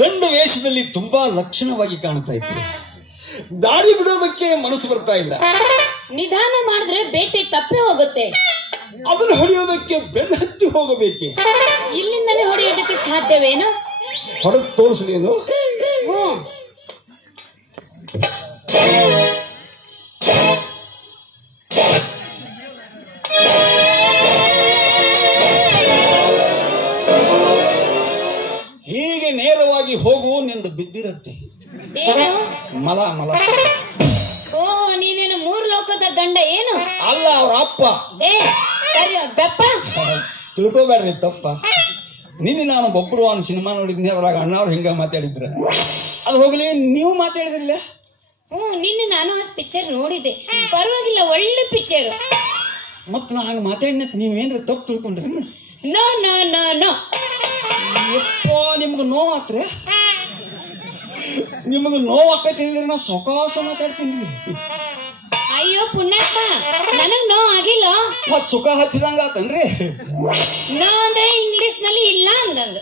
ಗಂಡು ವೇಷದಲ್ಲಿ ತುಂಬಾ ಲಕ್ಷಣವಾಗಿ ಕಾಣ್ತಾ ಇತ್ತು. ದಾರಿ ಬಿಡೋದಕ್ಕೆ ಮನಸ್ಸು ಬರ್ತಾ ಇಲ್ಲ. ನಿಧಾನ ಮಾಡಿದ್ರೆ ಬೇಟೆ ತಪ್ಪಿ ಹೋಗುತ್ತೆ. ಅದನ್ನು ಹೊಡೆಯೋದಕ್ಕೆ ಬೆನ್ನು ಹತ್ತಿ ಹೋಗಬೇಕೆ? ಇಲ್ಲಿಂದಲೇ ಹೊಡೆಯೋದಕ್ಕೆ ಸಾಧ್ಯವೇನು? ಹೊಡೆದು ತೋರಿಸಲೇನು? ಹೀಗೆ ನೇರವಾಗಿ ಹೋಗು, ನಿಂದು ಬಿದ್ದಿರತ್ತೆ. ಏನು? ಮಲ ಮಲ. ಓ, ನೀನೇನು ಮೂರು ಲೋಕದ ಗಂಡ ಏನು? ಅಲ್ಲ, ಅವ್ರ ಅಪ್ಪ. ಸರಿ ಬೆಪ್ಪ, ತಿಳ್ಕೋಬೇಡ್ರಿ ತಪ್ಪ. ನಿನ್ನೆ ನಾನು ಬೊಬ್ರು ಸಿನಿಮಾ ನೋಡಿದ್ನಿ, ಅದ್ರಾಗ ಅಣ್ಣವ್ರು ಹಿಂಗ ಮಾತಾಡಿದ್ರ. ಅದು ಹೋಗ್ಲಿ, ನೀವು ಮಾತಾಡಿದ್ರಿಲ್ಲ? ನಿನ್ನೆ ನಾನು ಆ ಪಿಕ್ಚರ್ ನೋಡಿದ್ದೆ, ಪರವಾಗಿಲ್ಲ, ಒಳ್ಳೆ ಪಿಕ್ಚರ್. ಮತ್ ನಾ ಹಂಗ ಮಾತಾಡಿನ ನೀವೇನ್ರ ತಪ್ಪು ತಿಳ್ಕೊಂಡ್ರಿ? No no no no. ಯಪ್ಪ, ನಿಮ್ಗೆ ನೋವು ಆತ್ರಿ? ನಿಮಗ ನೋವು ಆಕೈತಿ ಅಂದ್ರೆ ನಾ ಸೊಕಾಸ ಮಾತಾಡ್ತೀನಿ. ಅಯ್ಯೋ ಪುಣ್ಯಪ್ಪ, ನನಗ್ ನೋವು ಆಗಿಲ್ಲ. ಮತ್ ಸುಖ ಹತ್ತಿದಂಗ ಆತನ್ರಿ? ನೋ ಅಂದ್ರೆ ಇಂಗ್ಲಿಷ್ ನಲ್ಲಿ ಇಲ್ಲ ಅಂದಂಗ.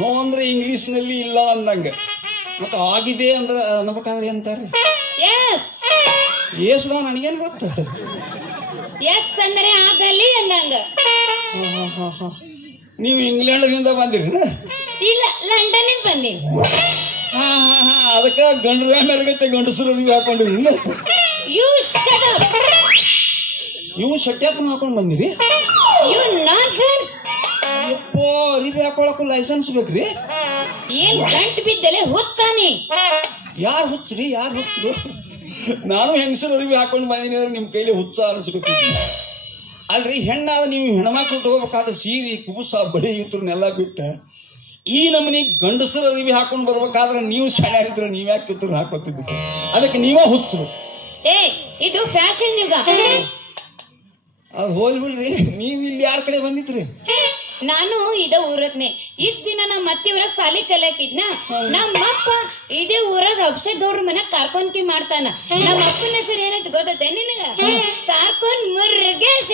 ನೋ ಅಂದ್ರೆ ಇಂಗ್ಲಿಷ್ ನಲ್ಲಿ ಇಲ್ಲ ಅಂದಂಗ. ಮತ್ತ ಆಗಿದೆ ಅಂದ್ರ ಅನ್ಬೇಕಾದ್ರೆ ಅಂತಾರ್ರಿ? ಎಸ್. ಏಸ್ದ ನನಗೇನ್ ಗೊತ್ತ? ಎಸ್ ಅಂದ್ರೆ ಆಗಲಿ ಅಂದಂಗ. ನೀವು ಇಂಗ್ಲೆಂಡ್ನಿಂದ ಬಂದಿರಿ? ಇಲ್ಲ, ಲಂಡನ್ ಬಂದೀನಿ. ಅದಕ್ಕ ಗಂಡ್ರ ಮೆರಗತ್ತೆ ಗಂಡಸರು ಹಾಕೊಂಡಿರಿ. You shut up. ನೀವು ಶಟ್ಯಾಪನ ಹಾಕೊಂಡ್ ಬಂದಿರಿ? You nonsense. ಯಪ್ಪ, ಅರಿವಿ ಹಾಕೊಳಕ್ಕೂ ಲೈಸೆನ್ಸ್ ಬೇಕ್ರಿ? ಏನ್ ಗಂಟ್ ಬಿದ್ದಲೆ ಹುಚ್ಚಾನಿ? ಯಾರು ಹುಚ್ಚ್ರಿ? ಯಾರು ಹುಚ್ಚರು? ನಾನು ಹೆಂಗಸರು ಅರಿವಿ ಹಾಕೊಂಡು ಬಂದಿನಿ ಅಂದ್ರೆ ನಿಮ್ ಕೈಲಿ ಹುಚ್ಚ ಅನ್ಸ್ಕೊತೀನಿ. ಅಲ್ರಿ, ಹೆಣ್ಣಾದ ನೀವು ಹೆಣ್ಮಕ್ಳು ತಗೋಬೇಕಾದ್ರೆ ಸೀರೆ ಕುಬುಸ ಬಡಿ ಇವ್ರನ್ನೆಲ್ಲ ಬಿಟ್ಟ ಈ ನಮ್ಮನಿ ಗಂಡಸರ ಅರಿವಿ ಹಾಕೊಂಡು ಬರ್ಬೇಕಾದ್ರೆ ನೀವು ಶಾಣ್ಯಾರಿದ್ರೆ ನೀವ್ಯಾಕೆ ಕಿತ್ತರು ಹಾಕೋತಿದ್ರಿ? ಅದಕ್ಕೆ ನೀವೇ ಹುಚ್ಚರು. ಇದು ಫ್ಯಾಷನ್ ಯುಗ. ಅದು ಹೋಲ್ ಬಿಡ್ರಿ. ನೀವು ಇಲ್ಲಿ ಯಾರ ಕಡೆ ಬಂದಿದ್ರಿ? ನಾನು ಇದ ಊರಗ್ನೆ. ಇಷ್ಟ ದಿನ ನಮ್ಮ ಅತ್ತಿಯವರ ಸಾಲಿ ಕಲಿಯಾಕಿದ್ನ. ನಮ್ಮಪ್ಪ ಇದೇ ಊರಾಗ ಅಭಿಷೇಕ್ ಗೌಡ್ರ ಮನೆ ಕಾರ್ಕೊಂಡ್ಕಿ ಮಾಡ್ತಾನ. ನಮ್ಮ ಅಪ್ಪನ ಹೆಸರು ಏನಂತ ಗೊತ್ತೈತೆ ನಿನಗ? ಕಾರ್ಕೊಂಡ್ ಮುರುಗೇಶ.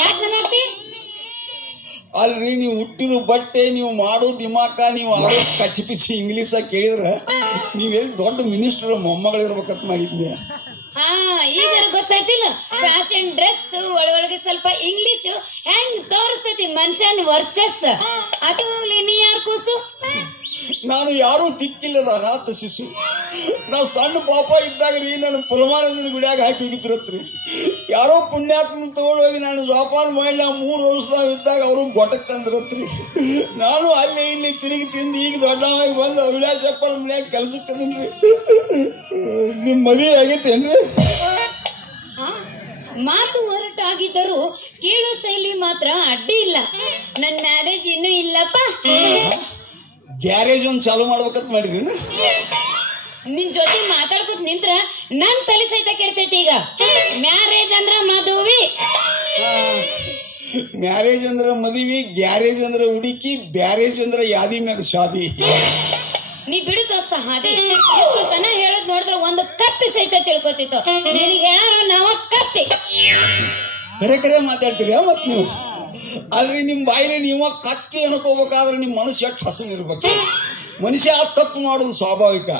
ಯಾಕೆ ನಗಾಕ್ತಿ? ಅಲ್ರಿ, ನೀವು ಹುಟ್ಟಿನ ಬಟ್ಟೆ, ನೀವು ಮಾಡೋ ದಿಮಾಕ, ನೀವು ಆಡೋ ಕಚ್ಚಿ ಪಿಚ್ಚಿ ಇಂಗ್ಲೀಷ ಕೇಳಿದ್ರ ನೀವೆಲ್ಲಿ ದೊಡ್ಡ ಮಿನಿಸ್ಟರ್ ಮೊಮ್ಮಗಳಿರ್ಬೇಕಂತ ಮಾಡಿದ್ನಿ. ಈಗ ಗೊತ್ತಾಯ್ತಿಲ್ಲ? ಫ್ಯಾಷನ್ ಡ್ರೆಸ್ ಒಳಗೆ ಸ್ವಲ್ಪ ಇಂಗ್ಲಿಷ್ ಹೆಂಗ್ ತೋರಿಸ್ತೈತಿ ಮನುಷ್ಯನ್ ವರ್ಚಸ್. ಅದು ನೀ ಯಾರು ಕೂಸು? ನಾನು ಯಾರೂ ದಿಕ್ಕಿಲ್ಲದ ಅನಾಥ ಶಿಶು. ನಾವು ಸಣ್ಣ ಪಾಪ ಇದ್ದಾಗ ರೀ ನನ್ನ ಪರಮಾನಂದನ ಗುಡಿಯಾಗ ಹಾಕಿ ಹಿಡಿದ್ರತ್ರಿ. ಯಾರೋ ಪುಣ್ಯಾತ್ಮನ ತಗೊಂಡೋಗಿ ನಾನು ಜೋಪಾನ ಮಾಡಿ ನಾವು 3 ವರ್ಷದಾಗ ಇದ್ದಾಗ ಅವರು ಗೊಟ್ಟಕ್ಕೆ ತಂದ್ರತ್ರಿ. ನಾನು ಅಲ್ಲಿ ಇಲ್ಲಿ ತಿರುಗಿ ತಿಂದು ಈಗ ದೊಡ್ಡವಾಗಿ ಬಂದು ಅಭಿಲಾಷಪ್ಪನ ಮನ್ಯಾಗ ಕೆಲ್ಸಕ್ಕೆ ತಂದ್ರಿ. ನಿಮ್ ಮದುವೆ ಆಗೈತೇನ್ರಿ? ಮಾತು ಹೊರಟಾಗಿದ್ದರೂ ಕೇಳೋ ಶೈಲಿ ಮಾತ್ರ ಅಡ್ಡಿ ಇಲ್ಲ. ನನ್ ಮ್ಯಾರೇಜ್ ಇನ್ನೂ ಇಲ್ಲಪ್ಪ. ಗ್ಯಾರೇಜ್ ಒಂದ್ ಚಾಲು ಮಾಡ್ಬೇಕಂತ ಮಾಡಿರಿ? ನಿನ್ ಜೊತೆ ಮಾತಾಡ್ಕೊತ ನಿಂತ್ರ ನನ್ ತಲೆ ಸಹಿತ ಕೆಡ್ತೈತಿ. ಈಗ ಮ್ಯಾರೇಜ್ ಅಂದ್ರ ಮದುವೆ, ಮ್ಯಾರೇಜ್ ಅಂದ್ರ ಮದುವೆ, ಗ್ಯಾರೇಜ್ ಅಂದ್ರ ಹುಡುಕಿ, ಬ್ಯಾರೇಜ್ ಅಂದ್ರ ಯಾದಿ ಮ್ಯಾಗ ಶಾದಿ. ನೀ ಬಿಡು ದೋಸ್ತ ಹಾದಿ. ಎಷ್ಟು ತನ ಹೇಳೋದ್ ನೋಡಿದ್ರ ಒಂದು ಕತ್ತಿ ಸಹಿತ ತಿಳ್ಕೊತಿತ್ತು. ನಿನಗೆ ಹೇಳಾರ ನಾವ ಕತ್ತಿ. ಕರೆ ಕರೆ ಮಾತಾಡ್ತೀರಿ ಮತ್ ನೀವು? ಅಲ್ರಿ, ನಿಮ್ ಬಾಯಿನ ನೀವ ಕತ್ತಿ ಅನ್ಕೋಬೇಕಾದ್ರೆ ನಿಮ್ ಮನುಷ್ಯ ಎಷ್ಟು ಹಸನಿರ್ಬೇಕು. ಮನುಷ್ಯ ತಪ್ಪು ಮಾಡೋದು ಸ್ವಾಭಾವಿಕ,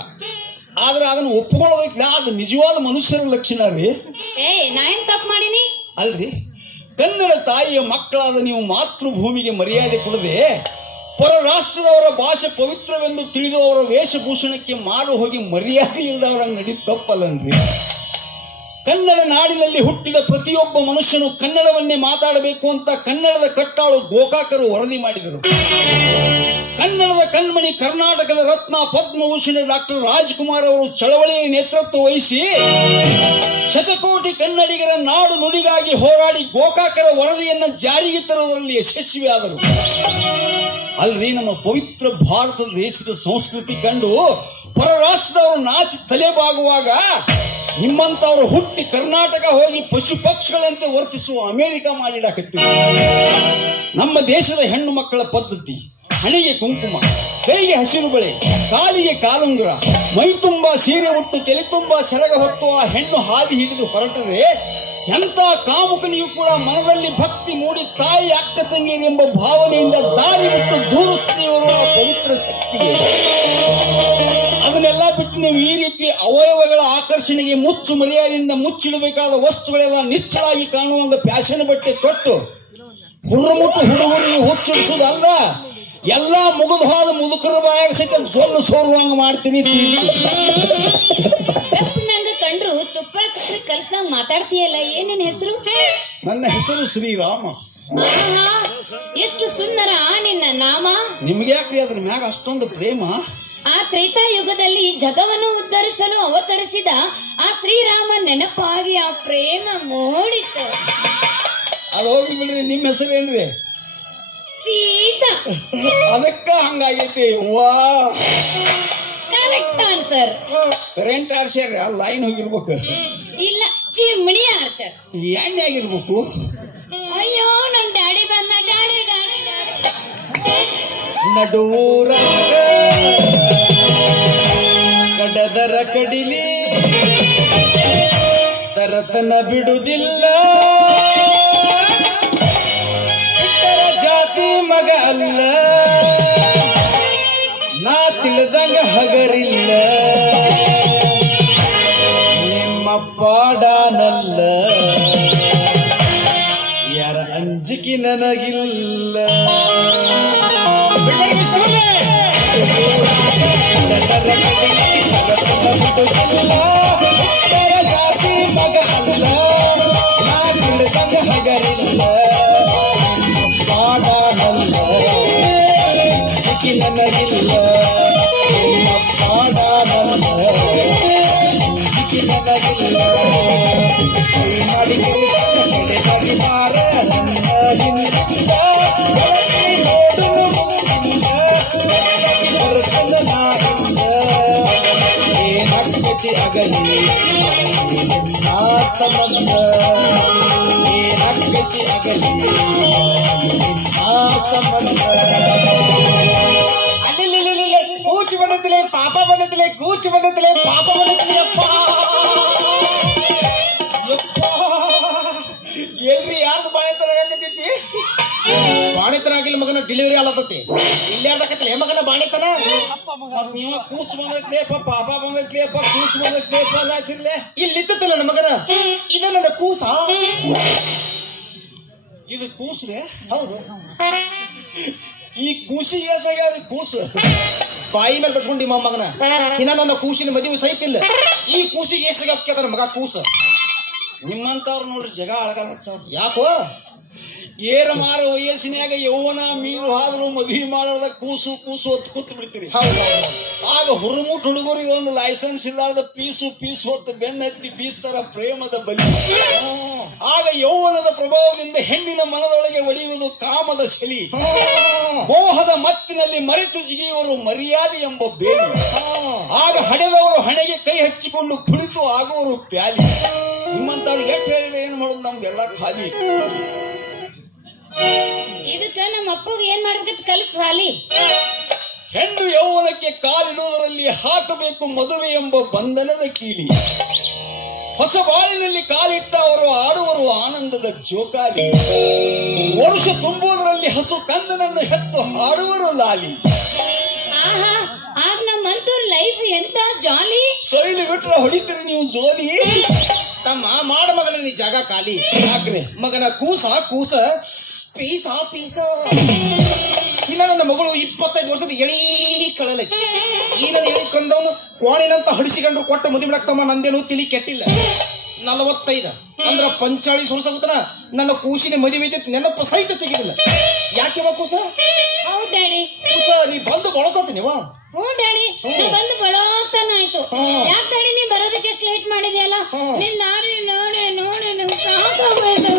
ಆದ್ರೆ ಅದನ್ನ ಒಪ್ಕೊಳ್ಳೋದಕ್ಕೆ ಅದು ನಿಜವಾದ ಮನುಷ್ಯರ ಲಕ್ಷಣ ರೀ. ನಾ ಏನ್ ತಪ್ಪು ಮಾಡೀನಿ? ಅಲ್ರಿ, ಕನ್ನಡ ತಾಯಿಯ ಮಕ್ಕಳಾದ ನೀವು ಮಾತೃಭೂಮಿಗೆ ಮರ್ಯಾದೆ ಕೊಡದೆ ಪರ ರಾಷ್ಟ್ರದವರ ಭಾಷೆ ಪವಿತ್ರವೆಂದು ತಿಳಿದು ಅವರ ವೇಷಭೂಷಣಕ್ಕೆ ಮಾರು ಹೋಗಿ ಮರ್ಯಾದೆ ಇಲ್ಲದವರ ನಡಿ ತಪ್ಪಲ್ಲನ್ರಿ. ಕನ್ನಡ ನಾಡಿನಲ್ಲಿ ಹುಟ್ಟಿದ ಪ್ರತಿಯೊಬ್ಬ ಮನುಷ್ಯನು ಕನ್ನಡವನ್ನೇ ಮಾತಾಡಬೇಕು ಅಂತ ಕನ್ನಡದ ಕಟ್ಟಾಳು ಗೋಕಾಕರು ವರದಿ ಮಾಡಿದರು. ಕನ್ನಡದ ಕಣ್ಮಣಿ, ಕರ್ನಾಟಕದ ರತ್ನ, ಪದ್ಮಭೂಷಣ ಡಾಕ್ಟರ್ ರಾಜ್ಕುಮಾರ್ ಅವರು ಚಳವಳಿಯ ನೇತೃತ್ವ ವಹಿಸಿ ಶತಕೋಟಿ ಕನ್ನಡಿಗರ ನಾಡು ನುಡಿಗಾಗಿ ಹೋರಾಡಿ ಗೋಕಾಕರ ವರದಿಯನ್ನು ಜಾರಿಗೆ ತರುವುದರಲ್ಲಿ ಯಶಸ್ವಿಯಾದರು. ಅಲ್ರಿ, ನಮ್ಮ ಪವಿತ್ರ ಭಾರತ ದೇಶದ ಸಂಸ್ಕೃತಿ ಕಂಡು ಪರರಾಷ್ಟ್ರದವರು ನಾಚಿ ತಲೆಬಾಗುವಾಗ ನಿಮ್ಮಂತವರು ಹುಟ್ಟಿ ಕರ್ನಾಟಕ ಹೋಗಿ ಪಶು ಪಕ್ಷಿಗಳಂತೆ ವರ್ತಿಸುವ ಅಮೆರಿಕ ಮಾಡಿಡಾಕತ್ತೀವಿ. ನಮ್ಮ ದೇಶದ ಹೆಣ್ಣು ಮಕ್ಕಳ ಪದ್ಧತಿ, ಹಣೆಗೆ ಕುಂಕುಮ, ಕೈಗೆ ಹಸಿರು ಬಳೆ, ಕಾಲಿಗೆ ಕಾಲುಂಗುರ, ಮೈ ತುಂಬಾ ಸೀರೆ ಉಟ್ಟು ತಲೆ ತುಂಬಾ ಸೆರಗ ಹೊತ್ತು ಆ ಹೆಣ್ಣು ಹಾದಿ ಹಿಡಿದು ಹೊರಟರೆ ಎಂತ ಕಾಮುಕನಿಯೂ ಕೂಡ ಮನದಲ್ಲಿ ಭಕ್ತಿ ಮೂಡಿ ತಾಯಿ ಅಕ್ಕ ತಂಗಿಯರೆಂಬ ಭಾವನೆಯಿಂದ ದಾರಿ ಬಿಟ್ಟು ದೂರಿಸ್ತೀವರು ಆ ಪವಿತ್ರ ಶಕ್ತಿಗೆ. ಅದನ್ನೆಲ್ಲ ಬಿಟ್ಟು ನೀವು ಈ ರೀತಿ ಅವಯವಗಳ ಆಕರ್ಷಣೆಗೆ ಮುಚ್ಚು ಮರ್ಯಾದೆಯಿಂದ ಮುಚ್ಚಿಡಬೇಕಾದ ವಸ್ತುಗಳೆಲ್ಲ ನಿಚ್ಚಳಾಗಿ ಕಾಣುವಂಗ ಪ್ಯಾಶನ್ ಬಟ್ಟೆ ತೊಟ್ಟು ಹುಡುಮುಟ್ಟು ಹುಡುಗರಿಗೆ ಹುಚ್ಚಿಡಿಸುವುದಲ್ಲ, ಎಲ್ಲಾ ಮುಗಿದು ಹೋದ ಮುದುಕರ ಬಾಯಾಗ ಸಹಿತ ಜೊಲ್ಲು ಸೋರುವಂಗ ಮಾಡ್ತೀವಿ. ನಂಗ ಕಂಡ್ರು ತುಪ್ಪ ಸಕ್ಕರೆ ಕಲ್ಸ್ದಂಗ ಮಾತಾಡ್ತೀಯಲ್ಲ, ಏನೇನ್ ಹೆಸರು? ನನ್ನ ಹೆಸರು ಶ್ರೀರಾಮ. ಎಷ್ಟು ಸುಂದರ ನಿನ್ನ ನಾಮ. ನಿಮ್ಗೆ ಯಾಕ್ರಿ ಅದ್ರ ಮ್ಯಾಗ ಅಷ್ಟೊಂದು ಪ್ರೇಮ? ಆ ತ್ರೇತಾಯುಗದಲ್ಲಿ ಜಗವನ್ನು ಉದ್ಧರಿಸಲು ಅವತರಿಸಿದ ಆ ಶ್ರೀರಾಮ ನೆನಪಾಗಿ ಆ ಪ್ರೇಮ ಮೂಡಿತು. ಅದು ಹೋಗಿ ಬಿಡ್ರಿ, ನಿಮ್ಮ ಹೆಸರೇನ್ರಿ? ಸೀತಾ. ಅದಕ್ಕ ಹಂಗಾಗೈತಿ. ವಾ, ಕರೆಕ್ಟ್ ಆನ್ಸರ್. ಕರೆಂಟ್ ಆರ್ಸ್ಯಾರ, ಆ ಲೈನ್ ಹೋಗಿರ್ಬೇಕು. ಇಲ್ಲ, ಚಿಮ್ನಿ ಆನ್ಸರ್. ಎಣ್ಣೆ ಆಗಿರ್ಬೇಕು. ಅಯ್ಯೋ, ನಮ್ ಡ್ಯಾಡಿ ಬಂದ. ಡ್ಯಾಡಿ ಡ್ಯಾಡಿ ನಡೂರ ಕಡದರ ಕಡಿಲಿ ತರತನ ಬಿಡುವುದಿಲ್ಲ, ಜಾತಿ ಮಗ ಅಲ್ಲ, ನಾ ತಿಳಿದಂಗ ಹಗರಿಲ್ಲ, ನಿಮ್ಮ ಪಾಡಾನಲ್ಲ, ಯಾರ ಅಂಜಿಕೆ ನನಗಿಲ್ಲ. ಜಾತಿ ಮಗ ಅಲ್ಲ, ನಾ ತಿಳಿದಂಗ ಹಗರಿಲ್ಲ, ಪಾಡಾನಲ್ಲ, ಅಂಜಿಕೆ ನನಗಿಲ್ಲ, ನಿಮ್ಮ ಪಾಡಾನಲ್ಲ, ಅಂಜಿಕೆ ನನಗಿಲ್ಲ. ಅಗಲಿ ಸಂಬಂಧ ಏನಾಗತಿ ಅಗಲಿ ಸಂಬಂಧ. ಅಲ್ಲಿ ಕೂಚು ಬಂದತಿಲೆ ಪಾಪ ಬಂದತಿಲೆ, ಕೂಚು ಬಂದತಿಲೆ ಪಾಪ ಬಂದತಿಲೆ. ಅಪ್ಪ ಎಲ್ರಿ ಯಾರ್ದು ಬಾಳೆತರ ಆಗತೈತಿ? ಬಾಣಿತನ ಆಗಿಲ್ಲ ಮಗನ, ಡೆಲಿವರಿ ಆಲತತಿ. ಇಲ್ಲಿ ಯಾರ್ದಾಕತ್ತಲ್ಲ ಮಗನ ಬಾಣಿತನ. ನೀವ ಕೂಚು ಬಂದೈತ್ಲೇಪ, ಪಾಪ ಬಂದೈತ್ಲೇಪ, ಕೂಚು ಬಂದೈತ್ಲೇಪ ಅಲ್ಲಾತಿರ್ಲೆ. ಇಲ್ಲಿತ್ತಲ್ಲ ನನ್ನ ಮಗನ, ಇದ ನನ್ನ ಕೂಸ. ಇದು ಕೂಸ್ರೆ? ಹೌದು. ಈ ಕೂಸಿಗೆ ಎಸಾಗ್ಯಾವ್ರಿ ಕೂಸು? ಬಾಯಿ ಮೇಲೆ ಬಟ್ಕೊಂಡಿ ಮಗನ. ಇನ್ನ ನನ್ನ ಕೂಸಿನ ಮದುವೆ ಸಹಿತ ಇಲ್ಲ. ಈ ಕೂಸಿಗೆ ಎಸಾಗ್ಯಾರ ಮಗ ಕೂಸ. ನಿಮ್ಮಂತವ್ರು ನೋಡ್ರಿ ಜಗ ಅಳಗಾರ ಹಚ್ಚವ್ರು. ಯಾಕೋ? ಏರ ಮಾರ ವಯಸ್ಸಿನಾಗ ಯೌವನ ಮೀರು ಆದ್ರೂ ಮದುವೆ ಮಾಡೋದ ಕೂಸು ಕೂಸು ಹೊತ್ತು ಕೂತ್ ಬಿಡ್ತೀರಿ. ಆಗ ಹುರುಮುಟ್ ಹುಡುಗರಿಗೆ ಒಂದು ಲೈಸೆನ್ಸ್ ಇಲ್ಲಾರ್ದ ಪೀಸು ಪೀಸು ಹೊತ್ತು ಬೆನ್ನತ್ತಿ ಬೀಸ್ತಾರ ಪ್ರೇಮದ ಬಲಿ. ಆಗ ಯೌವನದ ಪ್ರಭಾವದಿಂದ ಹೆಣ್ಣಿನ ಮನದೊಳಗೆ ಒಡೆಯುವುದು ಕಾಮದ ಶಲಿ. ಮೋಹದ ಮತ್ತಿನಲ್ಲಿ ಮರೆತು ಜಿಗಿಯುವರು ಮರ್ಯಾದೆ ಎಂಬ ಬೇಲಿ. ಆಗ ಹಡೆದವರು ಹಣೆಗೆ ಕೈ ಹಚ್ಚಿಕೊಂಡು ಕುಳಿತು ಆಗುವರು ಪ್ಯಾಲಿ. ನಿಮ್ಮಂತವ್ರು ಎಷ್ಟು ಹೇಳಿದ್ರೆ ಏನ್ ಮಾಡೋದು, ನಮ್ಗೆಲ್ಲ ಖಾಲಿ. ಇದಕ್ಕ ನಮ್ಮ ಅಪ್ಪಗೆ ಏನ್ ಮಾಡ್ಬೇಕಂತ ಕಲಿಸ್ ಸಾಲಿ. ಹೆಣ್ಣು ಯೌವನಕ್ಕೆ ಕಾಲಿಡುವುದರಲ್ಲಿ ಹಾಕಬೇಕು ಮದುವೆ ಎಂಬ ಬಂಧನದ ಕೀಲಿ. ಹೊಸ ಬಾಳಿನಲ್ಲಿ ಕಾಲಿಟ್ಟ ಅವರು ಆಡುವರು ಆನಂದದ ಜೋಕಾಲಿ. ವರುಷ ತುಂಬುವುದರಲ್ಲಿ ಹಸು ಕಂದನನ್ನು ಹೆತ್ತು ಹಾಡುವರು ಲಾಲಿ. ಆಹಾ, ಆಗ ನಮ್ಮಂತೂರ್ ಲೈಫ್ ಎಂತ ಜಾಲಿ. ಸೈಲಿ ಬಿಟ್ರೆ ಹೊಡಿತೀರಿ ನೀವು ಜೋಲಿ. ತಮ್ಮ ಮಾಡ ಮಗನ ನೀ ಜಾಗ ಖಾಲಿ. ಯಾಕ್ರೆ ಮಗನ ಕೂಸ ಕೂಸ ಪೀಸ ಪೀಸ. ಇನ್ನ ನನ್ನ ಮಗಳು 25 ವರ್ಷದ ಎಳಿ ಕಳಲೈತಿ. ಈ ನನ್ನ ಎಳಿ ಕಂದವನು ಕೋಣಿನಂತ ಹಡಿಸಿಕೊಂಡ್ರು ಕೊಟ್ಟ ಮದುವೆ ಮಾಡಕ್ತಮ್ಮ, ನಂದೇನು ತಿಳಿ ಕೆಟ್ಟಿಲ್ಲ. 45 ಅಂದ್ರ 45 ವರ್ಷ ಆಗುತ್ತನ ನನ್ನ ಕೂಸಿನ ಮದುವೆ ಐತಿ ನೆನಪ ಸಹಿತ ತೆಗಿದಿಲ್ಲ. ಯಾಕೆ ಕೂಸ? ಹೌದ್ ಡ್ಯಾಡಿ. ಕೂಸ ನೀ ಬಂದು ಬಳಕತ್ತಿ ನೀವ? ಹ್ಞೂ ಡ್ಯಾಡಿ, ನಾ ಬಂದು ಬಳೋತನ ಆಯ್ತು. ಯಾಕೆ ಡ್ಯಾಡಿ ನೀ ಬರೋದಕ್ಕೆ ಎಷ್ಟು ಲೇಟ್ ಮಾಡಿದ್ಯಲ್ಲ? ನಿನ್ ನಾಡಿ ನೋಡಿ ನೋಡಿ ನಂಗೆ ಸಾಕಾಗೋಯ್ತು.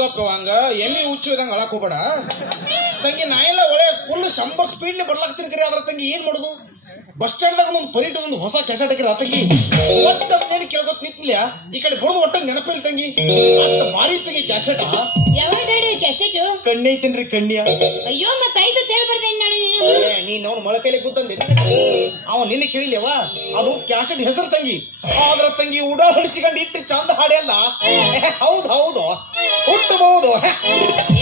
ಗಪ್ಪ ಹಂಗ ಎಮ್ಮಿ ಹುಚ್ಚಿದಂಗ ಅಳಕ್ ಹೋಗ್ಬೇಡ ತಂಗಿ. ನಾ ಎಲ್ಲ ಒಳ್ಳೆ ಫುಲ್ 100 ಸ್ಪೀಡ್ಲಿ ಬರ್ಲಾಕ್ತೀನಿ ಕರೆ. ಅದ್ರ ತಂಗಿ ಏನ್ ಮಾಡುದು? ಬಸ್ ಸ್ಟ್ಯಾಂಡ್ ದಾಗ ಒಂದು ಪರೀಟ್ ಒಂದು ಹೊಸ ಕ್ಯಾಸೆಟ್ ಹಾಕಿರ ತಂಗಿ ಒಟ್ಟ ನೇನು ಕೇಳ್ಕೊತ ನಿಂತಿಲ್ಲ ಈ ಕಡೆ ಬರೋದು ಒಟ್ಟ ನೆನಪಿಲ್ಲ ತಂಗಿ ಅಷ್ಟ ಭಾರಿ ತಂಗಿ ಕ್ಯಾಸೆಟ್ ಯಾವ ಡ್ಯಾಡಿ ಕೆಸೆಟ್ ಕಣ್ಣಿ ಐತೇನ್ರಿ ಕಣ್ಣಿಯ ಅಯ್ಯೋ ಮತ್ತ ಐದು ಹೇಳ್ಬಾರ್ದೇನ್ ನಾನು ನೀನ್ ಅವ್ನ ಮೊಳಕೈಲಿ ಕೂತಂದೆ ಅವ ನಿನ್ನೆ ಕೇಳಿಲ್ಯವ ಅದು ಕ್ಯಾಸೆಟ್ ಹೆಸರು ತಂಗಿ ಆದ್ರ ತಂಗಿ ಉಡಾ ಹಡಿಸಿಕೊಂಡು ಇಟ್ಟು ಚಂದ ಹಾಡಿಯಲ್ಲ ಹೌದು ಹೌದು ಹುಟ್ಟಬಹುದು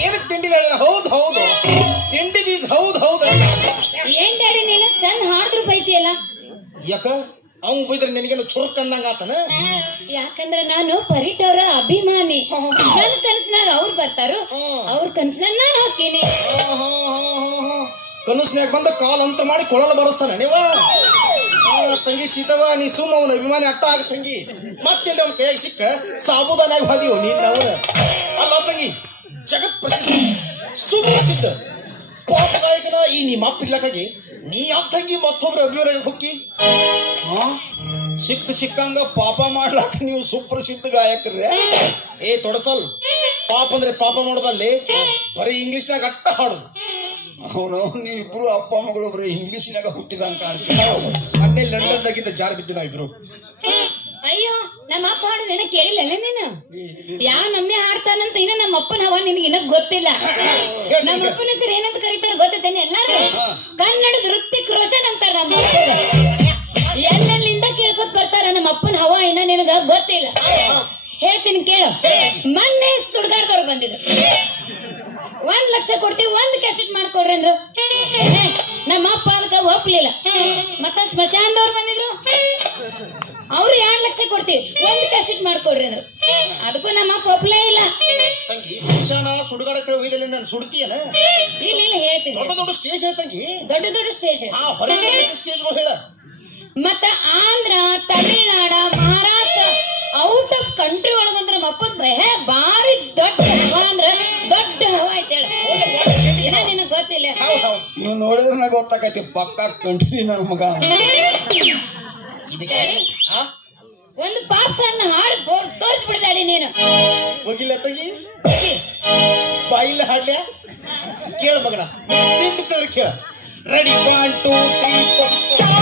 ಏನು ತಿಂಡಿ ಹೌದು ಹೌದು ತಿಂಡಿ ಬೀಸ್ ಹೌದು ಹೌದು ಏನ್ ಡ್ಯಾಡಿ ನೀನು ಚಂದ ಹಾಡಿದ್ರು ಬೈತಿಯಲ್ಲ ಯಾಕ ಅವ್ನ್ ಬೈದ್ರೆ ನಿನಗೇನು ಚುರುಕ್ ಅಂದಂಗ ಆತನ ಯಾಕಂದ್ರ ನಾನು ಪರೀಟ್ ಅವರ ಅಭಿಮಾನಿ ನನ್ ಕನಸಿನಾಗ ಅವ್ರು ಬರ್ತಾರು ಅವ್ರ ಕನಸಿನಾಗ ನಾನು ಹೋಗ್ತೀನಿ ಕನಸ್ನ್ಯಾಗ ಬಂದ ಕಾಲ್ ಅಂತ ಮಾಡಿ ಕೊಳಲು ಬರಸ್ತಾನ ನೀವ ತಂಗಿ ಸೀತವ ನೀ ಸುಮ್ಮ ಅವನ ಅಭಿಮಾನಿ ಅಟ್ಟ ಆಗ ತಂಗಿ ಮತ್ತೆಲ್ಲಿ ಅವ್ನ ಕೈಯಾಗ ಸಿಕ್ಕ ಸಾಬುದಾನಾಗ ಹಾದಿಯೋ ನೀನ್ ಅವ್ರ ಅಲ್ಲ ತಂಗಿ ಜಗತ್ ಪ್ರಸಿದ್ಧ ಸುಪ್ರಸಿದ್ಧ ಪಾಪ ಗಾಯಕನ ಈ ನಿಮ್ಮ ಅಪ್ಪಿಗ್ಲಕ್ಕಾಗಿ ನೀ ಯಾವ ತಂಗಿ ಮತ್ತೊಬ್ರು ಅಭಿಮಾನಿಗೆ ಹೊಕ್ಕಿ ಸಿಕ್ಕಂಗ ಪಾಪ ಮಾಡ್ಲಾಕ ನೀವು ಸುಪ್ರಸಿದ್ಧ ಗಾಯಕರೇ ತೊಡಸಲ್ ಪಾಪ ಅಂದ್ರೆ ಪಾಪ ಮಾಡೋದಲ್ಲಿ ಬರೀ ಇಂಗ್ಲಿಷ್ನಾಗ ಅಟ್ಟ ಹಾಡುದು ಅವನು ನೀವಿಬ್ರು ಅಪ್ಪ ಮಗಳು ಬರೀ ಇಂಗ್ಲಿಷ್ನಾಗ ಹುಟ್ಟಿದಂಗ ಕಾಣ್ತೀವಿ ಮೊನ್ನೆ ಲಂಡನ್ದಾಗಿದ್ದ ಜಾರ್ ಬಿದ್ದು ನಾವಿಬ್ರು ಅಯ್ಯೋ ನಮ್ಮ ಅಪ್ಪ ಹಾಡು ನಿನಗೆ ಕೇಳಿಲ್ಲ ನೀನು ಯಾವ ನಮ್ಮನೆ ಹಾಡ್ತಾನಂತ ಇನ್ನ ನಮ್ಮ ಅಪ್ಪನ ಹವ ನಿನಗೆ ಇನ್ನ ಗೊತ್ತಿಲ್ಲ ನಮ್ಮ ಅಪ್ಪನ ಹೆಸರು ಏನಂತ ಕರೀತಾರ ಗೊತ್ತೇನೆ ಎಲ್ಲಾರು ಕನ್ನಡದ ಋತಿಕ್ ರೋಷನ್ ಅಂತಾರ ನಮ್ಮ ಎಲ್ಲೆಲ್ಲಿಂದ ಕೇಳ್ಕೊತ ಬರ್ತಾರ ನಮ್ಮ ಅಪ್ಪನ ಹವ ಇನ್ನ ನಿನಗ ಗೊತ್ತಿಲ್ಲ ಹೇಳ್ತೀನಿ ಕೇಳು ಮೊನ್ನೆ ಸುಡ್ಗಾಡ್ದವ್ರು ಬಂದಿದ್ರು 1 ಲಕ್ಷ ಕೊಡ್ತೀವಿ 1 ಕ್ಯಾಸೆಟ್ ಮಾಡ್ಕೊಡ್ರಿ ಅಂದ್ರು ನಮ್ಮ ಅಪ್ಪ ಅದಕ್ಕೆ ಒಪ್ಲಿಲ್ಲ ಮತ್ತ ಸ್ಮಶಾನದವ್ರು ಬಂದಿದ್ರು ಅವ್ರು 2 ಲಕ್ಷ ಕೊಡ್ತೀವಿ 1 ಕ್ಯಾಸೆಟ್ ಮಾಡ್ಕೊಡ್ರಿ ಅಂದ್ರು ಅದಕ್ಕೂ ನಮ್ಮ ಅಪ್ಪ ಒಪ್ಲೇ ಇಲ್ಲ ತಂಗಿ ಸ್ಮಶಾನ ಸುಡುಗಾಡ ಹೋಗಿದಲ್ಲಿ ನಾನು ಸುಡ್ತೀಯನ ಇಲ್ಲ ಇಲ್ಲ ಹೇಳ್ತೀನಿ ದೊಡ್ಡ ದೊಡ್ಡ ಸ್ಟೇಜ್ ತಂಗಿ ದೊಡ್ಡ ದೊಡ್ಡ ಸ್ಟೇಜ್ ಹೊರಗೆ ಸ್ಟೇಜ್ಗಳು ಹೇಳ ಮತ್ತ Andhra Tamil Nadu Maharashtra out of country ಒಳಗಂದ್ರ ನಮ್ಮ ಅಪ್ಪದ ಬಾರಿ ದೊಡ್ಡ ಹವಾ ಅಂದ್ರ ದೊಡ್ಡ ಹವಾ ಐತೆ ಏನ ನಿನಗ್ ಗೊತ್ತಿಲ್ಲ ನೀವು ನೋಡಿದ್ರೆ ಗೊತ್ತಾಗೈತಿ ಪಕ್ಕ ಕಂಟ್ರಿ ನನ್ನ ಮಗ ಒಂದು ಪಾಪ್ ಸಣ್ಣ ಹಾಡು ತೋರಿಸ್ಬಿಡ್ತಾಡಿ ನೀನು ಹೋಗಿಲ್ಲ ತಂಗಿ ಬಾಯಿಲ್ಲ ಹಾಡ್ಲ್ಯಾ ಕೇಳ ಮಗನ ತಿಂಡಿ ತೋರ್ ಕೇಳ ರೆಡಿ 1 2 3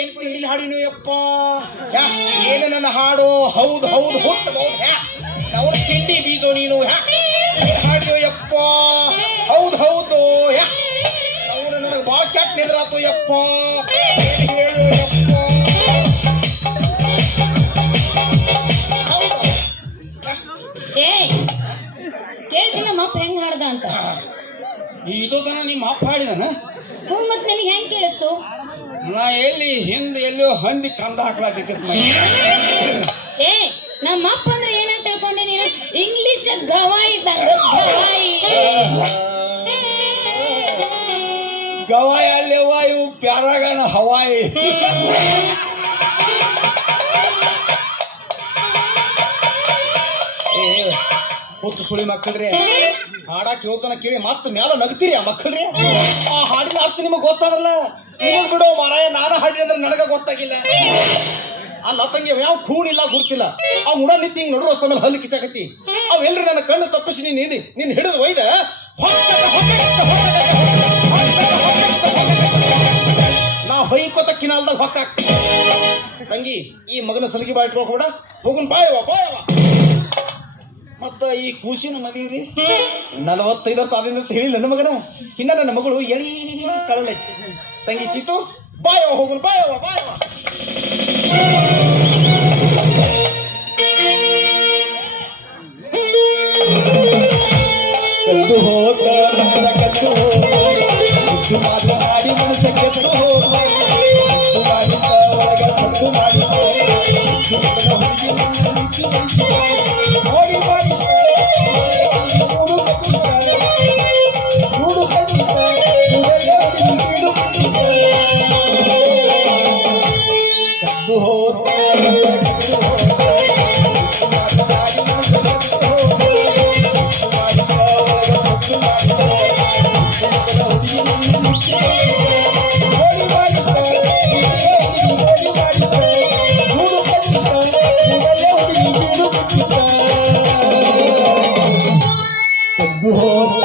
ಏನ್ ತಿಂಡಿ ಹಾಡಿನು ಯಪ್ಪ ಏನು ನನ್ನ ಹಾಡು ಹೌದು ಹೌದು ಹುಟ್ಟಬಹುದು ಅವ್ರ ತಿಂಡಿ ಬೀಜೋ ನೀನು ಹಾಡಿಯೋ ಯಪ್ಪ ಹೌದು ಹೌದು ಅವ್ರು ನನಗೆ ಬಾಳ ಕೆಟ್ಟ ನಿದ್ರಾತು ಯಪ್ಪ ಹೇಳು ಯಪ್ಪ ಏ ಕೇಳ್ತೀನಿ ನಮ್ಮ ಅಪ್ಪ ಹೆಂಗ್ ಹಾಡ್ದ ಅಂತ ಇದು ತನ ನಿಮ್ಮ ಅಪ್ಪ ಹಾಡಿದನ ಮತ್ ನನಗೆ ಹೆಂಗ್ ಕೇಳಿಸ್ತು ನಾ ಎಲ್ಲಿ ಹಿಂದೆ ಎಲ್ಲೋ ಹಂದಿ ಕಂದ ಹಾಕ್ಲಾತಿತ್ತು ಏ ನಮ್ಮ ಅಪ್ಪ ಅಂದ್ರೆ ಏನಂತ ತಿಳ್ಕೊಂಡೆ ನೀನು ಇಂಗ್ಲಿಷ್ ಗವಾಯಿ ಇದ್ದಂಗ ಗವಾಯಿ ಅಲ್ಲೇವ ಇವು ಪ್ಯಾರಾಗನ ಹವಾಯಿ ಹುಚ್ಚು ಸುಳಿ ಮಕ್ಕಳ್ರಿ ಹಾಡ ಕೇಳ್ತಾನ ಕೇಳಿ ಮತ್ತ ಮ್ಯಾಲ ನಗ್ತೀರಿ ಆ ಮಕ್ಕಳ್ರಿ ಆ ಹಾಡಿನ ಅರ್ಥ ನಿಮಗ್ ಗೊತ್ತಾಗಲ್ಲ ನಿಮಗ್ ಬಿಡೋ ಮಾರಾಯ ನಾನು ಹಾಡಿ ಅಂದ್ರೆ ನನಗ ಗೊತ್ತಾಗಿಲ್ಲ ಅಲ್ಲ ತಂಗಿ ಯಾವ ಖೂನಿಲ್ಲ ಗುರ್ತಿಲ್ಲ ಆ ಉಡ ನಿತ್ತಿ ಹಿಂಗ್ ನಡು ರಸ್ತೆ ಮೇಲೆ ಹಲ್ಲು ಕಿಸಾಕತ್ತಿ ಅವೆಲ್ರಿ ನನ್ನ ಕಣ್ಣು ತಪ್ಪಿಸಿ ನೀನ್ ಹಿಡಿದು ಒಯ್ದ ನಾ ಹೊಯ್ಕೋತ ಕಿನಾಲ್ದಾಗ ಹೊಕ್ಕ ತಂಗಿ ಈ ಮಗನ ಸಲಿಗೆ ಬಾ ಇಟ್ಕೊಳ್ಬೇಡ ಹೋಗುನ್ ಬಾಯವ ಮತ್ತ ಈ ಕೂಸಿನ ಮದುವೆ 45 ವರ್ಷ ಆದ್ರಿಂದ ಅಂತ ಹೇಳಿಲ್ಲ ನನ್ನ ಮಗನ ಇನ್ನ ನನ್ನ ಮಗಳು ಎಳಿ ಕಳಲೆ ತಂಗಿ ಸೀತು ಬಾಯವ ಹೋಗುನ್ ಬಾಯವ ಕದ್ದು ಹೋದ ಕದ್ದು ಮಾತನಾಡಿ ಮನಸ್ಸ ಕೆದ್ದು ಒಳಗ ಸದ್ದು ಮಾಡಿ ಕದ್ದು ಹೋದ ಬೋರ್